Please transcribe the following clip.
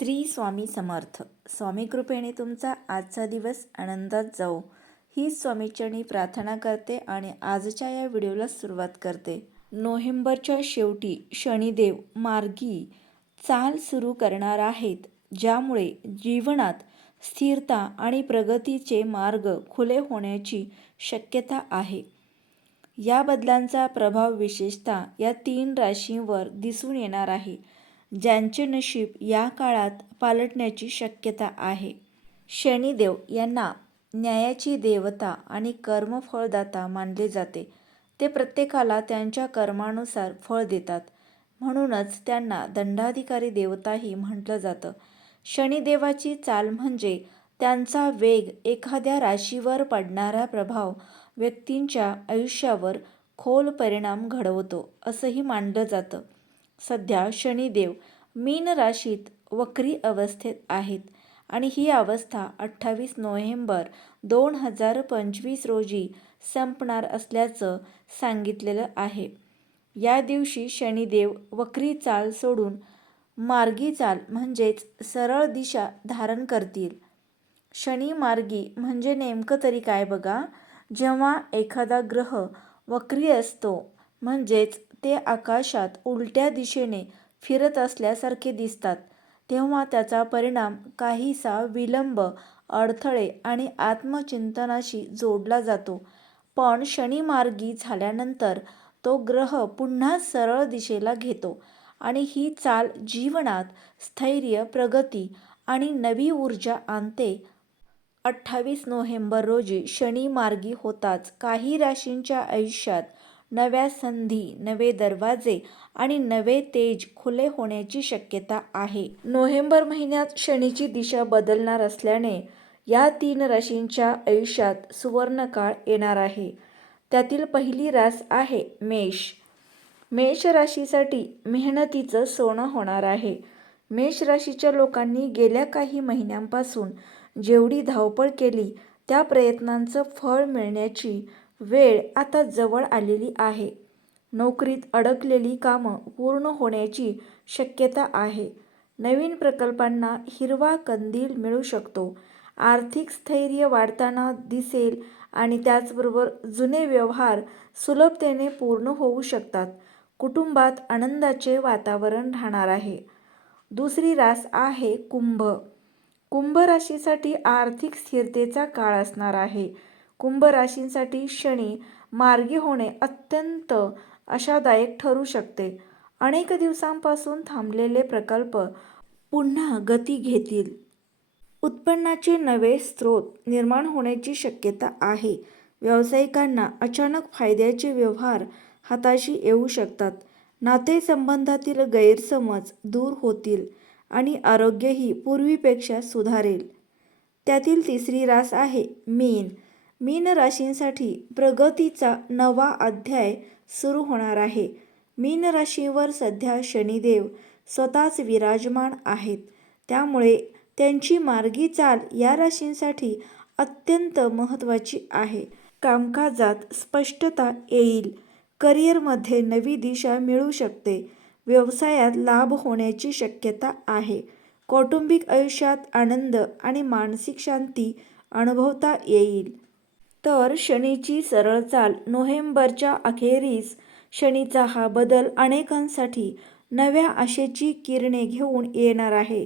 श्री स्वामी समर्थ. स्वामी कृपेने तुमचा आजचा दिवस आनंदात जाऊ ही स्वामीचरणी प्रार्थना करते आणि आजच्या या व्हिडिओला सुरुवात करते. नोव्हेंबरच्या शेवटी शनिदेव मार्गी चाल सुरू करणार आहेत ज्यामुळे जीवनात स्थिरता आणि प्रगतीचे मार्ग खुले होण्याची शक्यता आहे. या बदलांचा प्रभाव विशेषतः या तीन राशींवर दिसून येणार आहे. ज्यांचे नशीब या काळात पालटण्याची शक्यता आहे. शनिदेव यांना न्यायाची देवता आणि कर्मफळदाता मानले जाते. ते प्रत्येकाला त्यांच्या कर्मानुसार फळ देतात. म्हणूनच त्यांना दंडाधिकारी देवताही म्हटलं जातं. शनिदेवाची चाल म्हणजे त्यांचा वेग एखाद्या राशीवर पडणारा प्रभाव व्यक्तींच्या आयुष्यावर खोल परिणाम घडवतो असंही मानलं जातं. सध्या शनिदेव मीन राशीत वक्री अवस्थेत आहेत आणि ही अवस्था अठ्ठावीस नोव्हेंबर दोन हजार पंचवीस रोजी संपणार असल्याचं सांगितलेलं आहे. या दिवशी शनिदेव वक्री चाल सोडून मार्गी चाल म्हणजेच सरळ दिशा धारण करतील. शनी मार्गी म्हणजे नेमकं तरी काय बघा? जेव्हा एखादा ग्रह वक्री असतो म्हणजेच ते आकाशात उलट्या दिशेने फिरत असल्यासारखे दिसतात. तेव्हा त्याचा परिणाम काहीसा विलंब अडथळे आणि आत्मचिंतनाशी जोडला जातो. पण शनिमार्गी झाल्यानंतर तो ग्रह पुन्हा सरळ दिशेला घेतो आणि ही चाल जीवनात स्थैर्य प्रगती आणि नवी ऊर्जा आणते. अठ्ठावीस नोव्हेंबर रोजी शनी मार्गी होताच काही राशींच्या आयुष्यात नव्या संधी नवे दरवाजे आणि नवे तेज खुले होण्याची शक्यता आहे. नोव्हेंबर महिन्यात शनीची दिशा बदलणार असल्याने या तीन राशींच्या आयुष्यात सुवर्णकाळ येणार आहे. त्यातील पहिली रास आहे मेष. मेष राशीसाठी मेहनतीचं सोनं होणार आहे. मेष राशीच्या लोकांनी गेल्या काही महिन्यांपासून जेवढी धावपळ केली त्या प्रयत्नांचं फळ मिळण्याची वेळ आता जवळ आलेली आहे. नोकरीत अडकलेली कामं पूर्ण होण्याची शक्यता आहे. नवीन प्रकल्पांना हिरवा कंदील मिळू शकतो. आर्थिक स्थैर्य वाढताना दिसेल आणि त्याचबरोबर जुने व्यवहार सुलभतेने पूर्ण होऊ शकतात. कुटुंबात आनंदाचे वातावरण राहणार आहे. दुसरी रास आहे कुंभ. कुंभ राशीसाठी आर्थिक स्थिरतेचा काळ असणार आहे. कुंभ राशींसाठी शनी मार्गी होणे अत्यंत आशादायक ठरू शकते. अनेक दिवसांपासून थांबलेले प्रकल्प पुन्हा गती घेतील. उत्पन्नाचे नवे स्रोत निर्माण होण्याची शक्यता आहे. व्यावसायिकांना अचानक फायद्याचे व्यवहार हाताशी येऊ शकतात. नातेसंबंधातील गैरसमज दूर होतील आणि आरोग्यही पूर्वीपेक्षा सुधारेल. त्यातील तिसरी रास आहे मीन. मीन राशींसाठी प्रगतीचा नवा अध्याय सुरू होणार आहे. मीन राशीवर सध्या शनिदेव स्वतःच विराजमान आहेत. त्यामुळे त्यांची मार्गी चाल या राशींसाठी अत्यंत महत्त्वाची आहे. कामकाजात स्पष्टता येईल. करिअरमध्ये नवी दिशा मिळू शकते. व्यवसायात लाभ होण्याची शक्यता आहे. कौटुंबिक आयुष्यात आनंद आणि मानसिक शांती अनुभवता येईल. तर शनीची सरळ चाल नोव्हेंबरच्या अखेरीस शनीचा हा बदल अनेकांसाठी नव्या आशेची किरणे घेऊन येणार आहे.